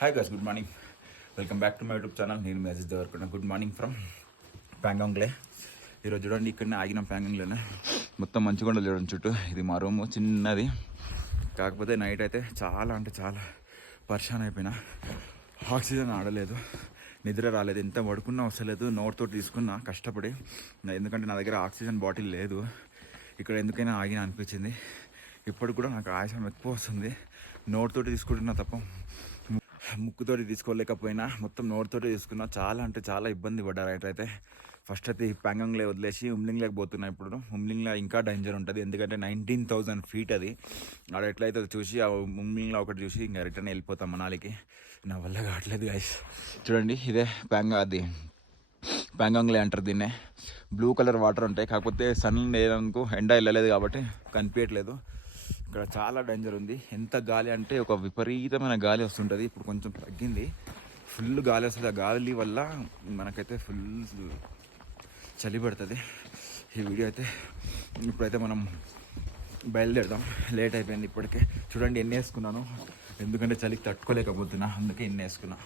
Hi guys, good morning. Welcome back to my YouTube channel. నేను మెసేజ్ Devarakonda. Good morning from ప్యాంగాంగ్లే. ఈరోజు చూడండి, ఇక్కడనే ఆగినాం ప్యాంగాంగ్లోనే. మొత్తం మంచిగా ఉండదు చూడండి చుట్టూ. ఇది మా రూము, చిన్నది. కాకపోతే నైట్ అయితే చాలా అంటే చాలా పరేషాన్ అయిపోయినా. ఆక్సిజన్ ఆడలేదు, నిద్ర రాలేదు, ఎంత పడుకున్నా వస్తలేదు. నోట్తో తీసుకున్నా కష్టపడి, ఎందుకంటే నా దగ్గర ఆక్సిజన్ బాటిల్ లేదు. ఇక్కడ ఎందుకైనా ఆగిన అనిపించింది. ఇప్పుడు కూడా నాకు ఆయాసం ఎక్కువ వస్తుంది. నోట్తోటి తీసుకుంటున్నా తప్ప ముక్కుతోటి తీసుకోలేకపోయినా, మొత్తం నోటితోటి తీసుకున్నా. చాలా అంటే చాలా ఇబ్బంది పడ్డారు. అయితే ఫస్ట్ అయితే ఈ ప్యాంగాంగ్లే వదిలేసి ఉమ్లింగ్లోకి పోతున్నా. ఇప్పుడు ఉమ్లింగ్లో ఇంకా డేంజర్ ఉంటుంది, ఎందుకంటే 19,000 feet అది. ఆడ ఎట్లయితే చూసి ఆ ఉమ్లింగ్లో ఒకటి చూసి ఇంకా రిటర్న్ వెళ్ళిపోతాం మనాలికి. నా వల్ల కావట్లేదు గైస్. చూడండి, ఇదే ప్యాంగాంగ్లే అంటారు దీన్నే. బ్లూ కలర్ వాటర్ ఉంటాయి, కాకపోతే సన్ వేయడానికి ఎండ వెళ్ళలేదు కాబట్టి కనిపించట్లేదు. ఇక్కడ చాలా డేంజర్ ఉంది. ఎంత గాలి అంటే ఒక విపరీతమైన గాలి వస్తుంటుంది. ఇప్పుడు కొంచెం తగ్గింది, ఫుల్ గాలి వస్తుంది. ఆ గాలి వల్ల మనకైతే ఫుల్ చలి పడుతుంది. ఈ వీడియో అయితే ఇప్పుడైతే మనం బయలుదేరదాం. లేట్ అయిపోయింది ఇప్పటికే. చూడండి ఎన్ని వేసుకున్నాను, ఎందుకంటే చలికి తట్టుకోలేకపోతున్నా, అందుకే ఎన్ని వేసుకున్నా.